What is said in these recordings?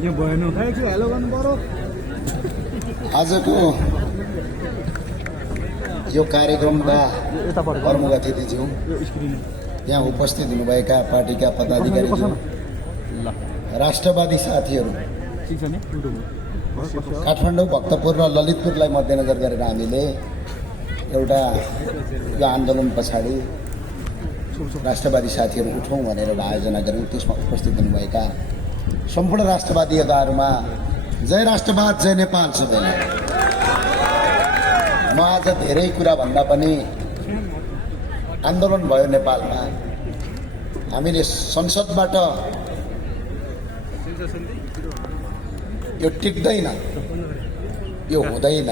यो भएन खै कि हेलो गर्नु पर्यो आजको यो कार्यक्रमका प्रमुख अतिथिज्यू, यहाँ उपस्थित हुनुभएका पार्टीका पदाधिकारीज्यू, राष्ट्रवादी साथीहरू, काठमाडौँ, भक्तपुर र ललितपुरलाई मध्यनजर गरेर हामीले एउटा यो आन्दोलन पछाडि राष्ट्रवादी साथीहरू उठौँ भनेर एउटा आयोजना गऱ्यौँ। त्यसमा उपस्थित हुनुभएका सम्पूर्ण राष्ट्रवादीताहरूमा जय राष्ट्रवाद, जय नेपाल सबैलाई। म आज धेरै कुरा भन्दा पनि आन्दोलन भयो नेपालमा, हामीले संसदबाट यो टिक्दैन, यो हुँदैन,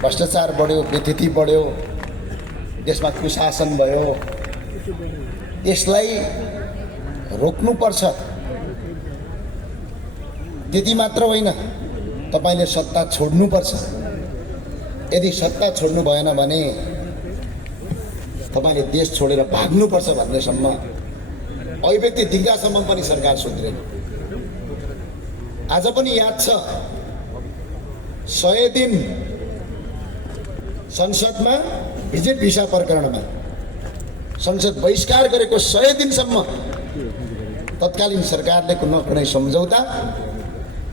भ्रष्टाचार बढ्यो, व्यथिति बढ्यो, देशमा कुशासन भयो, यसलाई रोक्नुपर्छ। त्यति मात्र होइन, तपाईले सत्ता छोड्नुपर्छ। यदि सत्ता छोड्नु भएन भने तपाईले देश छोडेर भाग्नुपर्छ भन्नेसम्म अभिव्यक्ति दिग्दासम्म पनि सरकार सुध्रेन। आज पनि याद छ 100 दिन संसदमा भिजिट भिसा प्रकरणमा संसद बहिष्कार गरेको 100 दिनसम्म तत्कालीन सरकारले न कुनै सम्झौता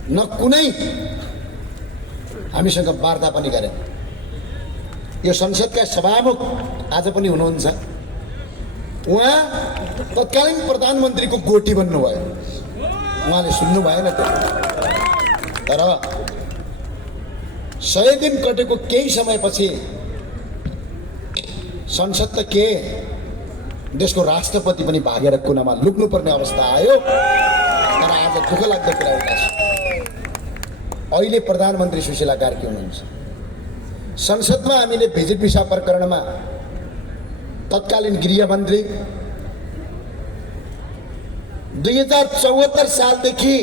न कुनै हामीसँग वार्ता पनि गरे। यो संसदका सभामुख आज पनि हुनुहुन्छ, उहाँ तत्कालीन प्रधानमन्त्रीको गोटी बन्नुभयो, उहाँले सुन्नु भएन त्यो। तर 100 दिन कटेको केही समयपछि संसद त के, देशको राष्ट्रपति पनि भागेर कुनामा लुक्नुपर्ने अवस्था आयो। तर आज दुःख लाग्दो कुरा एउटा छ, अहिले प्रधानमन्त्री सुशीला कार्की हुनुहुन्छ। संसदमा हामीले भिजिट भिसा प्रकरणमा तत्कालीन गृहमन्त्री 2074 सालदेखि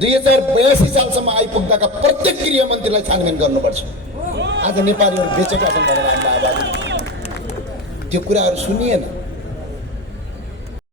2082 सालसम्म आइपुग्दाका प्रत्येक गृहमन्त्रीलाई छानबिन गर्नुपर्छ। आज नेपालीहरू बेचेका छन् भनेर हामीलाई आवाज, त्यो कुराहरू सुनिएन।